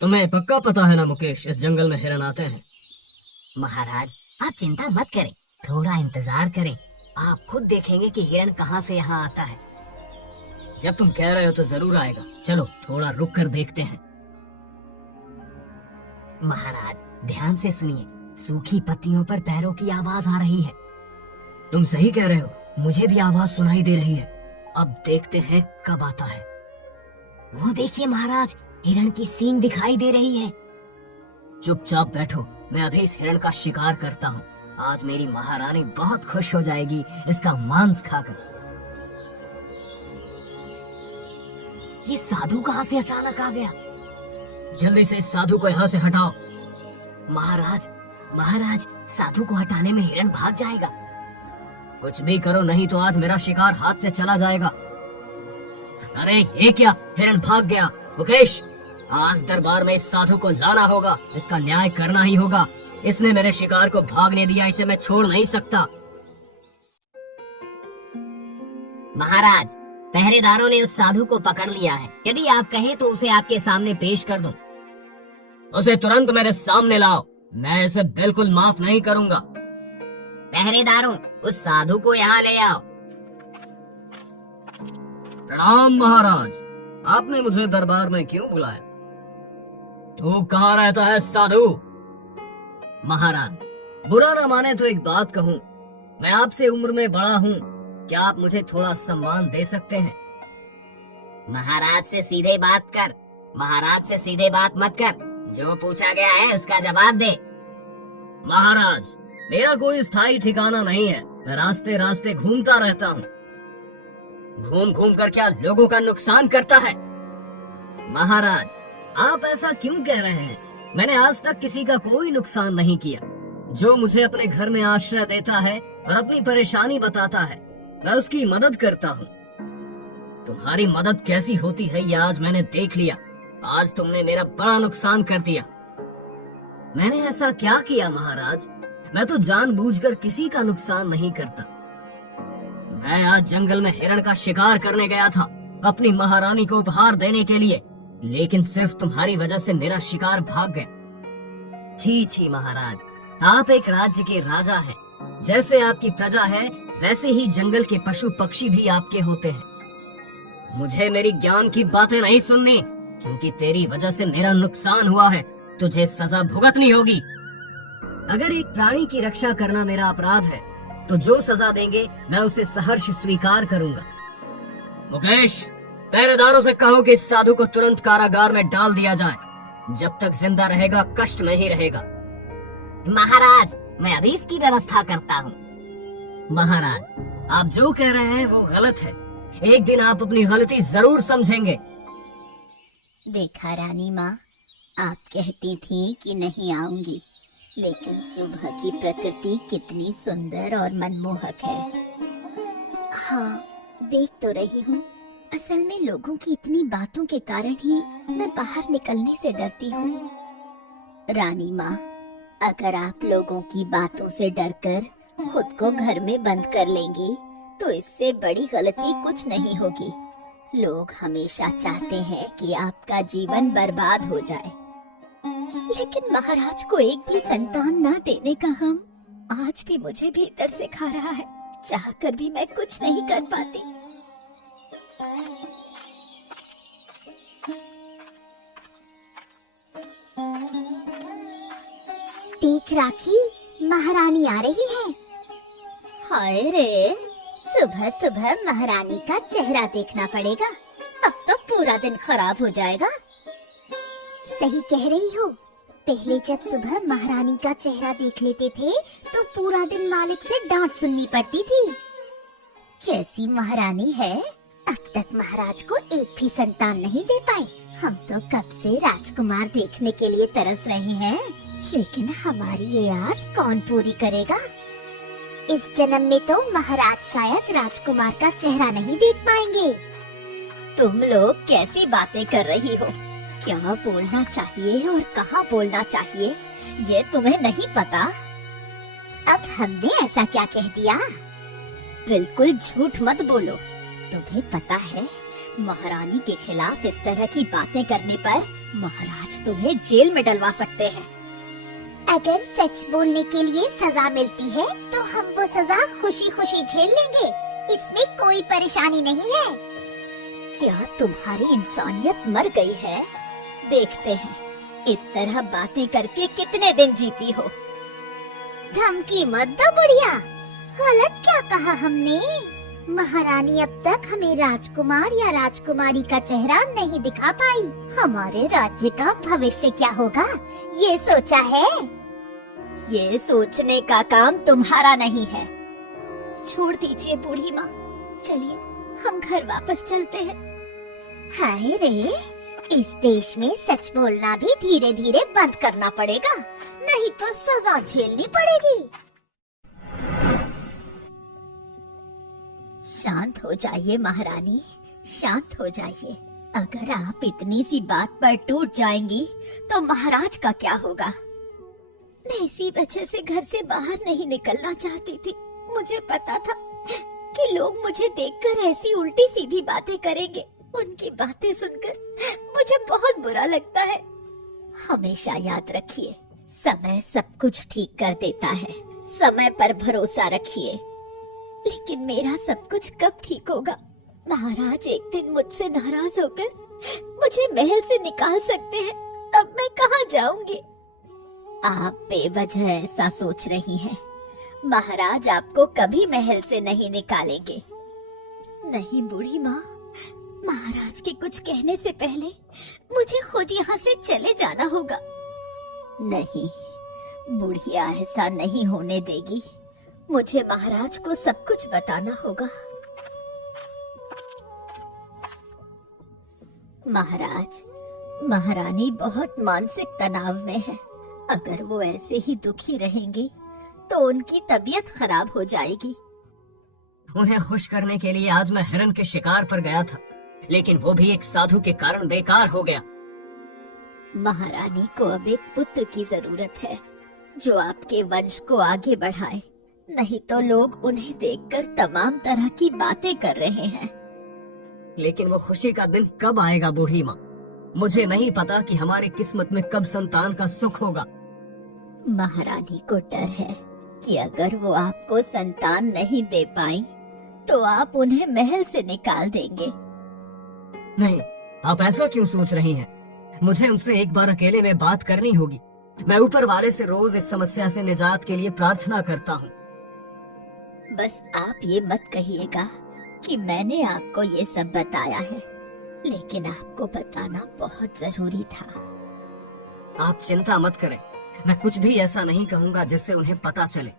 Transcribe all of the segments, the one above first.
तुम्हें पक्का पता है ना मुकेश, इस जंगल में हिरन आते हैं। महाराज आप चिंता मत करें, थोड़ा इंतजार करें, आप खुद देखेंगे कि हिरण कहाँ से यहाँ आता है। जब तुम कह रहे हो तो जरूर आएगा। चलो थोड़ा रुक कर देखते हैं। महाराज ध्यान से सुनिए, सूखी पत्तियों पर पैरों की आवाज आ रही है। तुम सही कह रहे हो, मुझे भी आवाज सुनाई दे रही है। अब देखते हैं कब आता है। वो देखिए महाराज, हिरण की सींग दिखाई दे रही है। चुपचाप बैठो, मैं अभी इस हिरण का शिकार करता हूँ। आज मेरी महारानी बहुत खुश हो जाएगी इसका मांस खाकर। ये साधु कहाँ से अचानक आ गया? जल्दी से इस साधु को यहाँ से हटाओ। महाराज महाराज साधु को हटाने में हिरण भाग जाएगा। कुछ भी करो, नहीं तो आज मेरा शिकार हाथ से चला जाएगा। अरे ये क्या, हिरण भाग गया। मुकेश, आज दरबार में इस साधु को लाना होगा, इसका न्याय करना ही होगा। इसने मेरे शिकार को भागने दिया, इसे मैं छोड़ नहीं सकता। महाराज पहरेदारों ने उस साधु को पकड़ लिया है, यदि आप कहें तो उसे आपके सामने पेश कर दूं। उसे तुरंत मेरे सामने लाओ, मैं इसे बिल्कुल माफ नहीं करूंगा। पहरेदारों उस साधु को यहाँ ले आओ। प्रणाम महाराज, आपने मुझे दरबार में क्यों बुलाया? तू कहाँ रहता है साधु? महाराज बुरा न माने तो एक बात कहूँ, मैं आपसे उम्र में बड़ा हूँ, क्या आप मुझे थोड़ा सम्मान दे सकते हैं? महाराज से सीधे बात कर, महाराज से सीधे बात मत कर, जो पूछा गया है उसका जवाब दे। महाराज मेरा कोई स्थायी ठिकाना नहीं है, मैं रास्ते रास्ते घूमता रहता हूँ। घूम घूम कर क्या लोगों का नुकसान करता है? महाराज आप ऐसा क्यों कह रहे हैं? मैंने आज तक किसी का कोई नुकसान नहीं किया। जो मुझे अपने घर में आश्रय देता है और अपनी परेशानी बताता है, मैं उसकी मदद करता हूँ। तुम्हारी मदद कैसी होती है ये आज मैंने देख लिया। आज तुमने मेरा बड़ा नुकसान कर दिया। मैंने ऐसा क्या किया महाराज? मैं तो जानबूझकर किसी का नुकसान नहीं करता। मैं आज जंगल में हिरण का शिकार करने गया था, अपनी महारानी को उपहार देने के लिए, लेकिन सिर्फ तुम्हारी वजह से मेरा शिकार भाग गया। छी छी महाराज, आप एक राज्य के राजा हैं। जैसे आपकी प्रजा है वैसे ही जंगल के पशु पक्षी भी आपके होते हैं। मुझे मेरी ज्ञान की बातें नहीं सुननी, क्योंकि तेरी वजह से मेरा नुकसान हुआ है, तुझे सजा भुगतनी होगी। अगर एक प्राणी की रक्षा करना मेरा अपराध है तो जो सजा देंगे मैं उसे सहर्ष स्वीकार करूंगा। मुकेश, पहरेदारों से कहो कि इस साधु को तुरंत कारागार में डाल दिया जाए। जब तक जिंदा रहेगा कष्ट में ही रहेगा। महाराज मैं अभी इसकी व्यवस्था करता हूँ। महाराज आप जो कह रहे हैं वो गलत है, एक दिन आप अपनी गलती जरूर समझेंगे। देखा रानी माँ, आप कहती थी कि नहीं आऊंगी, लेकिन सुबह की प्रकृति कितनी सुंदर और मनमोहक है। हाँ देख तो रही हूँ, असल में लोगों की इतनी बातों के कारण ही मैं बाहर निकलने से डरती हूँ। रानी माँ, अगर आप लोगों की बातों से डरकर खुद को घर में बंद कर लेंगी तो इससे बड़ी गलती कुछ नहीं होगी। लोग हमेशा चाहते हैं कि आपका जीवन बर्बाद हो जाए, लेकिन महाराज को एक भी संतान न देने का गम आज भी मुझे भीतर से खा रहा है। चाहकर भी मैं कुछ नहीं कर पाती। देख राखी, महारानी आ रही है। हाय रे, सुबह सुबह महारानी का चेहरा देखना पड़ेगा, अब तो पूरा दिन खराब हो जाएगा। सही कह रही हो, पहले जब सुबह महारानी का चेहरा देख लेते थे तो पूरा दिन मालिक से डांट सुननी पड़ती थी। कैसी महारानी है, अब तक महाराज को एक भी संतान नहीं दे पाई। हम तो कब से राजकुमार देखने के लिए तरस रहे हैं, लेकिन हमारी ये आस कौन पूरी करेगा। इस जन्म में तो महाराज शायद राजकुमार का चेहरा नहीं देख पाएंगे। तुम लोग कैसी बातें कर रही हो? क्या बोलना चाहिए और कहाँ बोलना चाहिए ये तुम्हें नहीं पता? अब हमने ऐसा क्या कह दिया? बिल्कुल झूठ मत बोलो। तुम्हें पता है महारानी के खिलाफ इस तरह की बातें करने पर महाराज तुम्हें जेल में डलवा सकते हैं। अगर सच बोलने के लिए सजा मिलती है तो हम वो सजा खुशी खुशी झेल लेंगे, इसमें कोई परेशानी नहीं है। क्या तुम्हारी इंसानियत मर गई है? देखते हैं इस तरह बातें करके कितने दिन जीती हो। धमकी मत दो बुढ़िया, गलत क्या कहा हमने? महारानी अब तक हमें राजकुमार या राजकुमारी का चेहरा नहीं दिखा पाई। हमारे राज्य का भविष्य क्या होगा ये सोचा है? ये सोचने का काम तुम्हारा नहीं है। छोड़ दीजिए बूढ़ी माँ, चलिए हम घर वापस चलते हैं। हाय रे, इस देश में सच बोलना भी धीरे धीरे बंद करना पड़ेगा, नहीं तो सजा झेलनी पड़ेगी। शांत हो जाइए महारानी, शांत हो जाइए। अगर आप इतनी सी बात पर टूट जाएंगी तो महाराज का क्या होगा? मैं इसी वजह से घर से बाहर नहीं निकलना चाहती थी। मुझे पता था कि लोग मुझे देखकर ऐसी उल्टी सीधी बातें करेंगे। उनकी बातें सुनकर मुझे बहुत बुरा लगता है। हमेशा याद रखिए, समय सब कुछ ठीक कर देता है। समय पर भरोसा रखिए। लेकिन मेरा सब कुछ कब ठीक होगा? महाराज एक दिन मुझसे नाराज होकर मुझे महल से निकाल सकते हैं, तब मैं कहाँ जाऊंगी? आप बेवजह ऐसा सोच रही हैं। महाराज आपको कभी महल से नहीं निकालेंगे। नहीं बूढ़ी माँ, महाराज के कुछ कहने से पहले मुझे खुद यहाँ से चले जाना होगा। नहीं, बुढ़िया ऐसा नहीं होने देगी। मुझे महाराज को सब कुछ बताना होगा। महाराज, महारानी बहुत मानसिक तनाव में है। अगर वो ऐसे ही दुखी रहेंगी तो उनकी तबीयत खराब हो जाएगी। उन्हें खुश करने के लिए आज मैं हिरण के शिकार पर गया था, लेकिन वो भी एक साधु के कारण बेकार हो गया। महारानी को अब एक पुत्र की जरूरत है जो आपके वंश को आगे बढ़ाए, नहीं तो लोग उन्हें देखकर तमाम तरह की बातें कर रहे हैं। लेकिन वो खुशी का दिन कब आएगा बूढ़ी माँ? मुझे नहीं पता कि हमारी किस्मत में कब संतान का सुख होगा। महारानी को डर है कि अगर वो आपको संतान नहीं दे पाई तो आप उन्हें महल से निकाल देंगे। नहीं, आप ऐसा क्यों सोच रही हैं? मुझे उनसे एक बार अकेले में बात करनी होगी। मैं ऊपर वाले से रोज इस समस्या से निजात के लिए प्रार्थना करता हूँ। बस आप ये मत कहिएगा कि मैंने आपको ये सब बताया है, लेकिन आपको बताना बहुत जरूरी था। आप चिंता मत करें, मैं कुछ भी ऐसा नहीं कहूँगा जिससे उन्हें पता चले।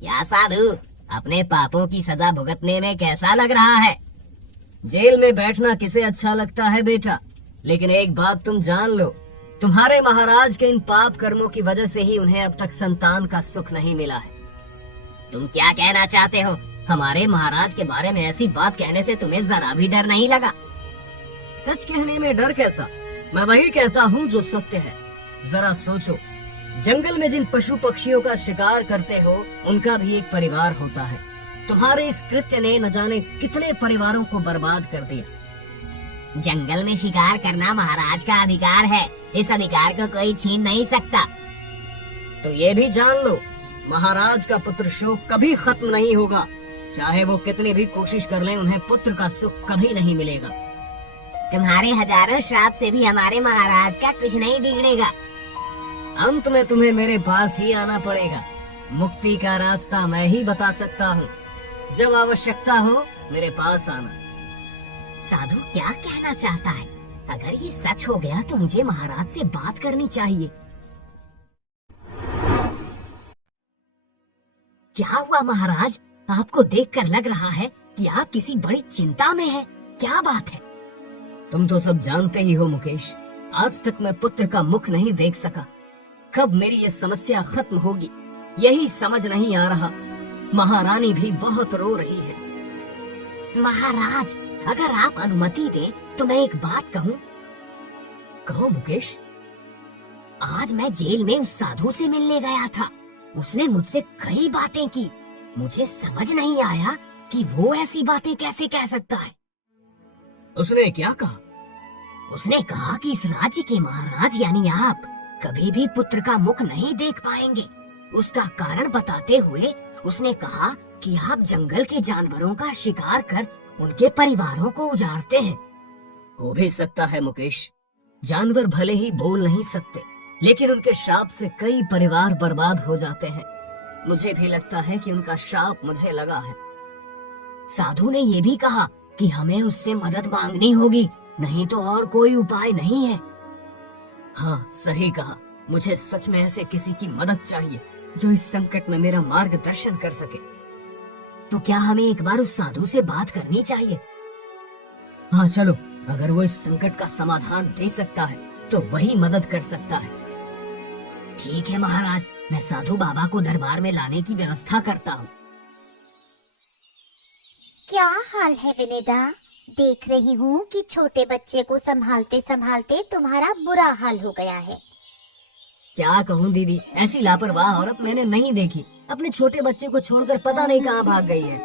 क्या साधु, अपने पापों की सजा भुगतने में कैसा लग रहा है? जेल में बैठना किसे अच्छा लगता है बेटा, लेकिन एक बात तुम जान लो, तुम्हारे महाराज के इन पाप कर्मों की वजह से ही उन्हें अब तक संतान का सुख नहीं मिला है। तुम क्या कहना चाहते हो? हमारे महाराज के बारे में ऐसी बात कहने से तुम्हें जरा भी डर नहीं लगा? सच कहने में डर कैसा? मैं वही कहता हूँ जो सत्य है। जरा सोचो, जंगल में जिन पशु पक्षियों का शिकार करते हो उनका भी एक परिवार होता है। तुम्हारे इस कृत्य ने न जाने कितने परिवारों को बर्बाद कर दिया। जंगल में शिकार करना महाराज का अधिकार है, इस अधिकार को कोई छीन नहीं सकता। तो ये भी जान लो, महाराज का पुत्र शोक कभी खत्म नहीं होगा। चाहे वो कितनी भी कोशिश कर लें, उन्हें पुत्र का सुख कभी नहीं मिलेगा। तुम्हारे हजारों श्राप से भी हमारे महाराज का कुछ नहीं बिगड़ेगा। अंत में तुम्हें मेरे पास ही आना पड़ेगा। मुक्ति का रास्ता मैं ही बता सकता हूँ। जब आवश्यकता हो मेरे पास आना। साधु क्या कहना चाहता है? अगर ये सच हो गया तो मुझे महाराज से बात करनी चाहिए। क्या हुआ महाराज? आपको देखकर लग रहा है कि आप किसी बड़ी चिंता में हैं। क्या बात है? तुम तो सब जानते ही हो मुकेश, आज तक मैं पुत्र का मुख नहीं देख सका। कब मेरी ये समस्या खत्म होगी यही समझ नहीं आ रहा। महारानी भी बहुत रो रही है। महाराज, अगर आप अनुमति दें तो मैं एक बात कहूँ? कहो मुकेश। आज मैं जेल में उस साधु से मिलने गया था। उसने मुझसे कई बातें की। मुझे समझ नहीं आया कि वो ऐसी बातें कैसे कह सकता है। उसने क्या कहा? उसने कहा कि इस राज्य के महाराज यानी आप कभी भी पुत्र का मुख नहीं देख पाएंगे। उसका कारण बताते हुए उसने कहा कि आप जंगल के जानवरों का शिकार कर उनके परिवारों को उजाड़ते हैं। हो भी सकता है मुकेश, जानवर भले ही बोल नहीं सकते, लेकिन उनके श्राप से कई परिवार बर्बाद हो जाते हैं। मुझे भी लगता है कि उनका श्राप मुझे लगा है। साधु ने ये भी कहा कि हमें उससे मदद मांगनी होगी, नहीं तो और कोई उपाय नहीं है। हाँ, सही कहा। मुझे सच में ऐसे किसी की मदद चाहिए जो इस संकट में मेरा मार्गदर्शन कर सके। तो क्या हमें एक बार उस साधु से बात करनी चाहिए? हाँ चलो, अगर वो इस संकट का समाधान दे सकता है तो वही मदद कर सकता है। ठीक है महाराज, मैं साधु बाबा को दरबार में लाने की व्यवस्था करता हूँ। क्या हाल है विनेदा? देख रही हूँ कि छोटे बच्चे को संभालते संभालते तुम्हारा बुरा हाल हो गया है। क्या कहूँ दीदी, ऐसी लापरवाह औरत मैंने नहीं देखी। अपने छोटे बच्चे को छोड़कर पता नहीं कहाँ भाग गई है।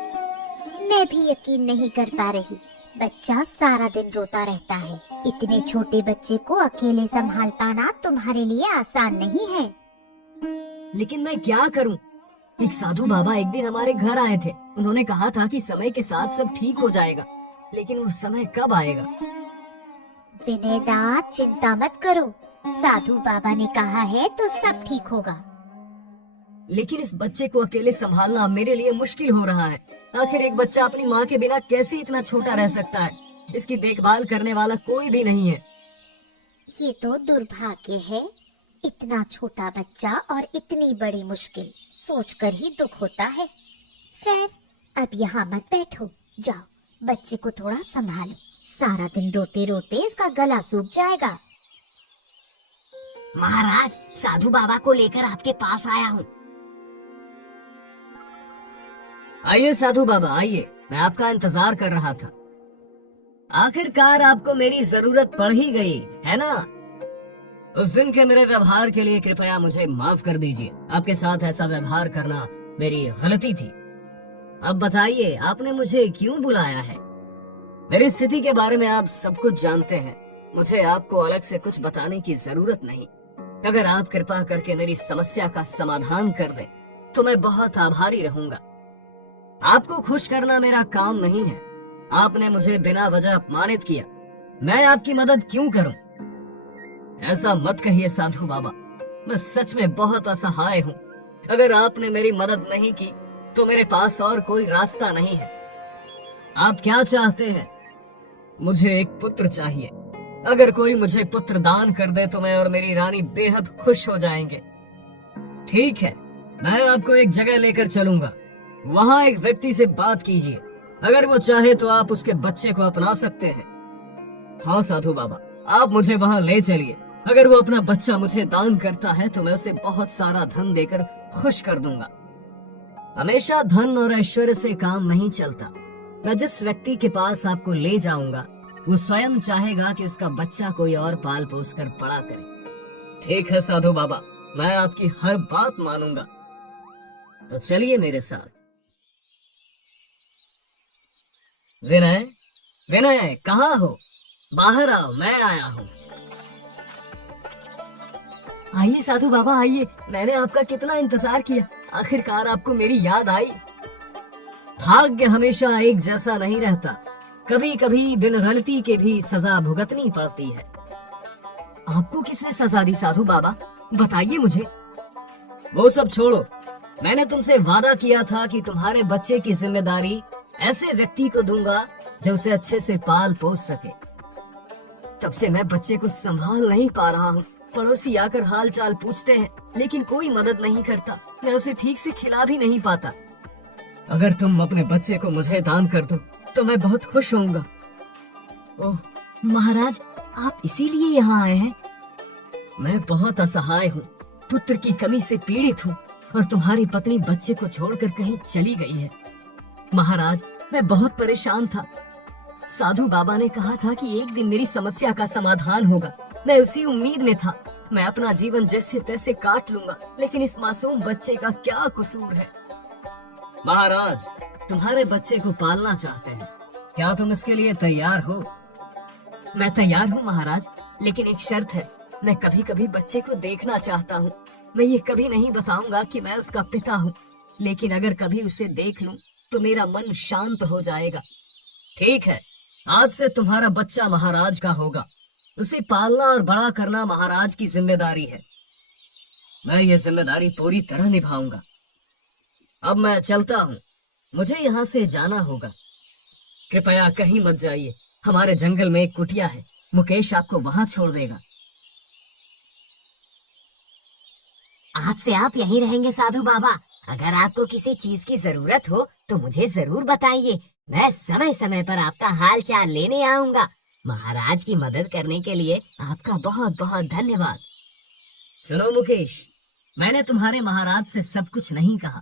मैं भी यकीन नहीं कर पा रही। बच्चा सारा दिन रोता रहता है। इतने छोटे बच्चे को अकेले संभाल पाना तुम्हारे लिए आसान नहीं है। लेकिन मैं क्या करूं? एक साधु बाबा एक दिन हमारे घर आए थे। उन्होंने कहा था कि समय के साथ सब ठीक हो जाएगा, लेकिन वो समय कब आएगा? विनेदा, चिंता मत करो। साधु बाबा ने कहा है तो सब ठीक होगा। लेकिन इस बच्चे को अकेले संभालना मेरे लिए मुश्किल हो रहा है। आखिर एक बच्चा अपनी माँ के बिना कैसे इतना छोटा रह सकता है? इसकी देखभाल करने वाला कोई भी नहीं है। ये तो दुर्भाग्य है। इतना छोटा बच्चा और इतनी बड़ी मुश्किल, सोचकर ही दुख होता है। खैर, अब यहाँ मत बैठो, जाओ बच्चे को थोड़ा संभालो। सारा दिन रोते रोते इसका गला सूख जाएगा। महाराज, साधु बाबा को लेकर आपके पास आया हूँ। आइए साधु बाबा, आइए। मैं आपका इंतजार कर रहा था। आखिरकार आपको मेरी जरूरत पड़ ही गई, है ना? उस दिन के मेरे व्यवहार के लिए कृपया मुझे माफ कर दीजिए। आपके साथ ऐसा व्यवहार करना मेरी गलती थी। अब बताइए, आपने मुझे क्यों बुलाया है? मेरी स्थिति के बारे में आप सब कुछ जानते हैं। मुझे आपको अलग से कुछ बताने की जरूरत नहीं। अगर आप कृपा करके मेरी समस्या का समाधान कर दें तो मैं बहुत आभारी रहूंगा। आपको खुश करना मेरा काम नहीं है। आपने मुझे बिना वजह अपमानित किया, मैं आपकी मदद क्यों करूं? ऐसा मत कहिए साधु बाबा, मैं सच में बहुत असहाय हूँ। अगर आपने मेरी मदद नहीं की तो मेरे पास और कोई रास्ता नहीं है। आप क्या चाहते हैं? मुझे एक पुत्र चाहिए। अगर कोई मुझे पुत्र दान कर दे तो मैं और मेरी रानी बेहद खुश हो जाएंगे। ठीक है, मैं आपको एक जगह लेकर चलूंगा। वहाँ एक व्यक्ति से बात कीजिए। अगर वो चाहे तो आप उसके बच्चे को अपना सकते हैं। हाँ साधु बाबा, आप मुझे वहाँ ले चलिए। अगर वो अपना बच्चा मुझे दान करता है तो मैं उसे बहुत सारा धन देकर खुश कर दूंगा। हमेशा धन और ऐश्वर्य से काम नहीं चलता। मैं जिस व्यक्ति के पास आपको ले जाऊंगा वो स्वयं चाहेगा कि उसका बच्चा कोई और पाल पोस कर बड़ा करे। ठीक है साधु बाबा, मैं आपकी हर बात मानूंगा। तो चलिए मेरे साथ। विनय, विनय कहाँ हो? बाहर आओ, मैं आया हूँ। आइए साधु बाबा, आइए। मैंने आपका कितना इंतजार किया, आखिरकार आपको मेरी याद आई। भाग्य हमेशा एक जैसा नहीं रहता। कभी कभी बिन गलती के भी सजा भुगतनी पड़ती है। आपको किसने सजा दी साधु बाबा? बताइए मुझे। वो सब छोड़ो। मैंने तुमसे वादा किया था कि तुम्हारे बच्चे की जिम्मेदारी ऐसे व्यक्ति को दूंगा जो उसे अच्छे से पाल पोस सके। तब से मैं बच्चे को संभाल नहीं पा रहा हूँ। पड़ोसी आकर हाल चाल पूछते हैं, लेकिन कोई मदद नहीं करता। मैं उसे ठीक से खिला भी नहीं पाता। अगर तुम अपने बच्चे को मुझे दान कर दो तो मैं बहुत खुश होऊंगा। ओह महाराज, आप इसीलिए यहाँ आए हैं? मैं बहुत असहाय हूँ, पुत्र की कमी से पीड़ित हूँ और तुम्हारी पत्नी बच्चे को छोड़कर कहीं चली गई है। महाराज, मैं बहुत परेशान था। साधु बाबा ने कहा था कि एक दिन मेरी समस्या का समाधान होगा। मैं उसी उम्मीद में था। मैं अपना जीवन जैसे तैसे काट लूंगा, लेकिन इस मासूम बच्चे का क्या कसूर है? महाराज, तुम्हारे बच्चे को पालना चाहते हैं, क्या तुम इसके लिए तैयार हो? मैं तैयार हूँ महाराज, लेकिन एक शर्त है। मैं कभी कभी बच्चे को देखना चाहता हूँ। मैं ये कभी नहीं बताऊंगा कि मैं उसका पिता हूँ, लेकिन अगर कभी उसे देख लूं तो मेरा मन शांत हो जाएगा। ठीक है, आज से तुम्हारा बच्चा महाराज का होगा। उसे पालना और बड़ा करना महाराज की जिम्मेदारी है। मैं ये जिम्मेदारी पूरी तरह निभाऊंगा। अब मैं चलता हूँ, मुझे यहाँ से जाना होगा। कृपया कहीं मत जाइए, हमारे जंगल में एक कुटिया है, मुकेश आपको वहां छोड़ देगा। आज से आप यहीं रहेंगे साधु बाबा। अगर आपको किसी चीज की जरूरत हो तो मुझे जरूर बताइए। मैं समय समय पर आपका हाल चाल लेने आऊंगा। महाराज की मदद करने के लिए आपका बहुत बहुत धन्यवाद। सुनो मुकेश, मैंने तुम्हारे महाराज से सब कुछ नहीं कहा,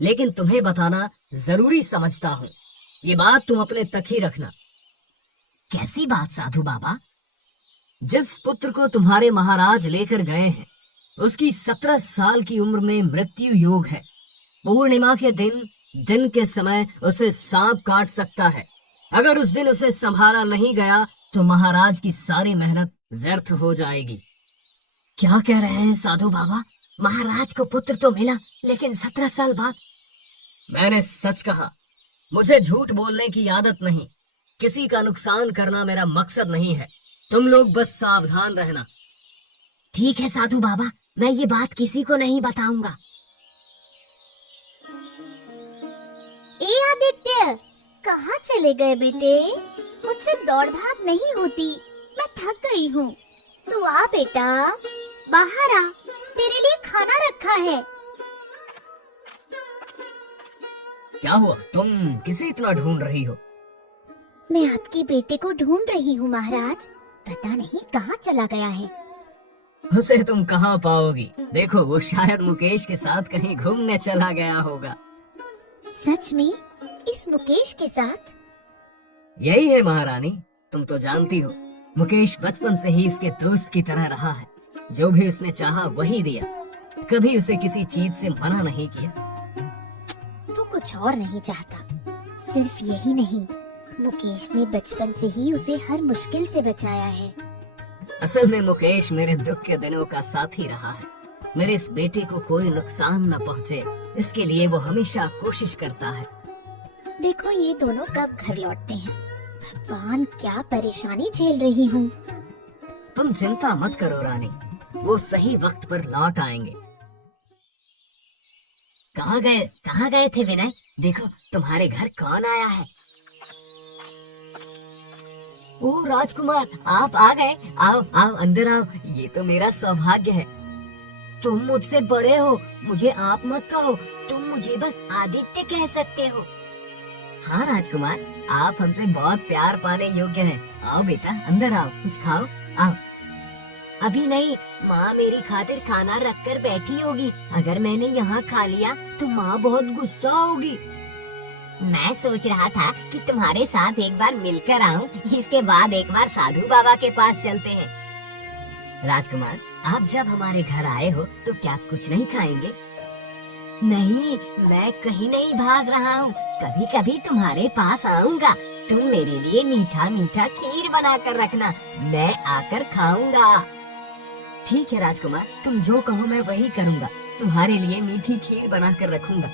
लेकिन तुम्हें बताना जरूरी समझता हूँ। ये बात तुम अपने तक ही रखना। कैसी बात साधु बाबा? जिस पुत्र को तुम्हारे महाराज लेकर गए हैं, उसकी 17 साल की उम्र में मृत्यु योग है। पूर्णिमा के दिन के समय उसे सांप काट सकता है। अगर उस दिन उसे संभाला नहीं गया तो महाराज की सारी मेहनत व्यर्थ हो जाएगी। क्या कह रहे हैं साधु बाबा? महाराज को पुत्र तो मिला, लेकिन 17 साल बाद? मैंने सच कहा। मुझे झूठ बोलने की आदत नहीं। किसी का नुकसान करना मेरा मकसद नहीं है। तुम लोग बस सावधान रहना। ठीक है साधु बाबा, मैं ये बात किसी को नहीं बताऊंगा। ए आदित्य, कहाँ चले गए बेटे? मुझसे दौड़ भाग नहीं होती, मैं थक गई हूँ। तू आ बेटा, बाहर आ, तेरे लिए खाना रखा है। क्या हुआ? तुम किसे इतना ढूंढ रही हो? मैं आपके बेटे को ढूंढ रही हूँ महाराज। पता नहीं कहाँ चला गया है। उसे तुम कहाँ पाओगी? देखो, वो शायद मुकेश के साथ कहीं घूमने चला गया होगा। सच में? इस मुकेश के साथ? यही है महारानी, तुम तो जानती हो, मुकेश बचपन से ही उसके दोस्त की तरह रहा है। जो भी उसने चाहा वही दिया, कभी उसे किसी चीज से मना नहीं किया। वो कुछ और नहीं चाहता। सिर्फ यही नहीं, मुकेश ने बचपन से ही उसे हर मुश्किल से बचाया है। असल में मुकेश मेरे दुख के दिनों का साथी रहा है। मेरे इस बेटे को कोई नुकसान न पहुंचे, इसके लिए वो हमेशा कोशिश करता है। देखो ये दोनों कब घर लौटते हैं। भगवान, क्या परेशानी झेल रही हूँ। तुम चिंता मत करो रानी, वो सही वक्त पर लौट आएंगे। कहाँ गए थे विनय? देखो तुम्हारे घर कौन आया है। ओह राजकुमार, आप आ गए। आओ आओ, अंदर आओ। ये तो मेरा सौभाग्य है। तुम मुझसे बड़े हो, मुझे आप मत कहो। तुम मुझे बस आदित्य कह सकते हो। हाँ राजकुमार, आप हमसे बहुत प्यार पाने योग्य हैं। आओ बेटा, अंदर आओ, कुछ खाओ। आओ। अभी नहीं, माँ मेरी खातिर खाना रख कर बैठी होगी। अगर मैंने यहाँ खा लिया तो माँ बहुत गुस्सा होगी। मैं सोच रहा था कि तुम्हारे साथ एक बार मिलकर आऊं, इसके बाद एक बार साधु बाबा के पास चलते हैं। राजकुमार, आप जब हमारे घर आए हो तो क्या कुछ नहीं खाएंगे? नहीं, मैं कहीं नहीं भाग रहा हूँ। कभी कभी तुम्हारे पास आऊंगा। तुम मेरे लिए मीठा मीठा खीर बना कर रखना, मैं आकर खाऊंगा। ठीक है राजकुमार, तुम जो कहो मैं वही करूँगा। तुम्हारे लिए मीठी खीर बना कर रखूंगा।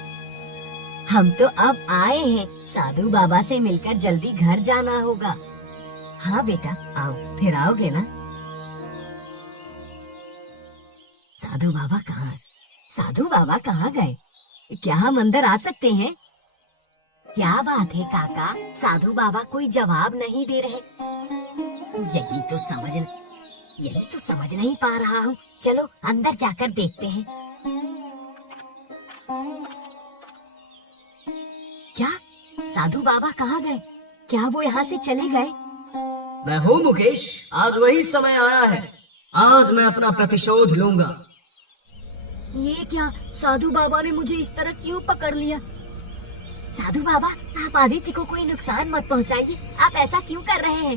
हम तो अब आए हैं, साधु बाबा से मिलकर जल्दी घर जाना होगा। हाँ बेटा, आओ, फिर आओगे ना? साधु बाबा कहाँ? साधु बाबा कहाँ गए? क्या हम अंदर आ सकते हैं? क्या बात है काका, साधु बाबा कोई जवाब नहीं दे रहे। यही तो समझ नहीं पा रहा हूँ। चलो अंदर जाकर देखते हैं। क्या साधु बाबा कहाँ गए? क्या वो यहाँ से चले गए? मैं हूँ मुकेश, आज वही समय आया है। आज मैं अपना प्रतिशोध लूंगा। ये क्या, साधु बाबा ने मुझे इस तरह क्यों पकड़ लिया? साधु बाबा, आप आदित्य को कोई नुकसान मत पहुँचाइए। आप ऐसा क्यों कर रहे हैं?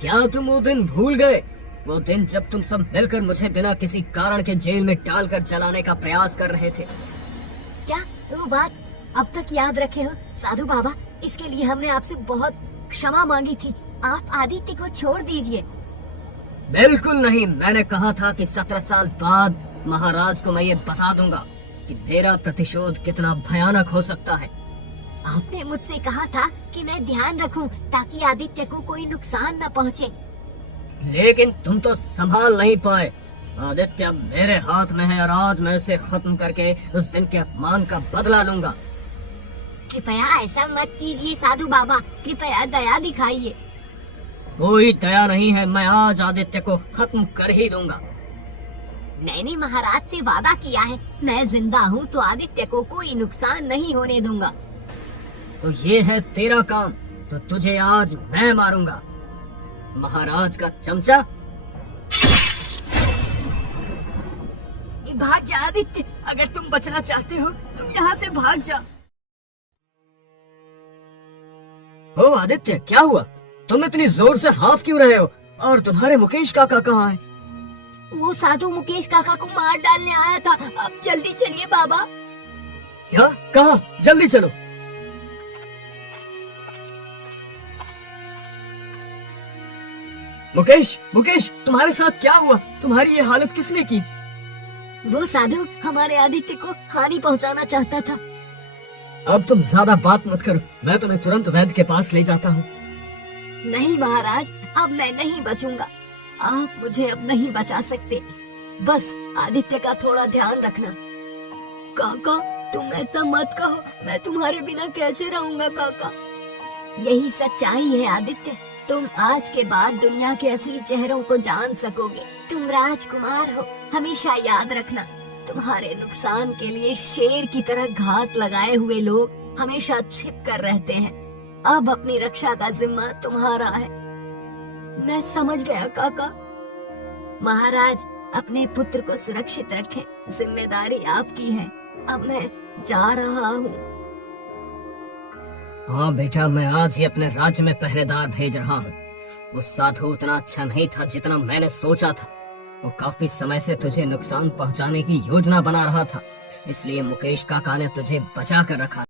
क्या तुम वो दिन भूल गए? वो दिन जब तुम सब मिलकर मुझे बिना किसी कारण के जेल में डालकर जलाने का प्रयास कर रहे थे। क्या वो बात अब तक याद रखे हो साधु बाबा? इसके लिए हमने आपसे बहुत क्षमा मांगी थी। आप आदित्य को छोड़ दीजिए। बिल्कुल नहीं, मैंने कहा था कि 17 साल बाद महाराज को मैं ये बता दूंगा कि मेरा प्रतिशोध कितना भयानक हो सकता है। आपने मुझसे कहा था कि मैं ध्यान रखूं ताकि आदित्य को कोई नुकसान न पहुंचे। लेकिन तुम तो संभाल नहीं पाए। आदित्य अब मेरे हाथ में है और आज मैं इसे खत्म करके उस दिन के अपमान का बदला लूंगा। कृपया ऐसा मत कीजिए साधु बाबा, कृपया दया दिखाइए। कोई दया नहीं है, मैं आज आदित्य को खत्म कर ही दूंगा। मैंने महाराज से वादा किया है, मैं जिंदा हूँ तो आदित्य को कोई नुकसान नहीं होने दूंगा। तो ये है तेरा काम, तो तुझे आज मैं मारूंगा, महाराज का चमचा। भाग जा आदित्य, अगर तुम बचना चाहते हो तुम यहाँ से भाग जा। ओ आदित्य, क्या हुआ? तुम इतनी जोर से हाफ क्यों रहे हो? और तुम्हारे मुकेश काका कहाँ हैं? वो साधु मुकेश काका को मार डालने आया था। अब जल्दी चलिए बाबा। क्या? कहाँ? जल्दी चलो। मुकेश, मुकेश, तुम्हारे साथ क्या हुआ? तुम्हारी ये हालत किसने की? वो साधु हमारे आदित्य को हानि पहुंचाना चाहता था। अब तुम ज्यादा बात मत करो, मैं तुम्हें तुरंत वैद्य के पास ले जाता हूँ। नहीं महाराज, अब मैं नहीं बचूंगा। आप मुझे अब नहीं बचा सकते। बस आदित्य का थोड़ा ध्यान रखना। काका, तुम ऐसा मत कहो, मैं तुम्हारे बिना कैसे रहूंगा काका। यही सच्चाई है आदित्य, तुम आज के बाद दुनिया के असली चेहरों को जान सकोगे। तुम राजकुमार हो, हमेशा याद रखना। तुम्हारे नुकसान के लिए शेर की तरह घात लगाए हुए लोग हमेशा छिप कर रहते हैं। अब अपनी रक्षा का जिम्मा तुम्हारा है। मैं समझ गया काका। महाराज, अपने पुत्र को सुरक्षित रखें, जिम्मेदारी आपकी है। अब मैं जा रहा हूँ। हाँ बेटा, मैं आज ही अपने राज्य में पहरेदार भेज रहा हूँ। वो साधु उतना अच्छा नहीं था जितना मैंने सोचा था। वो काफी समय से तुझे नुकसान पहुंचाने की योजना बना रहा था, इसलिए मुकेश काका ने तुझे बचा कर रखा।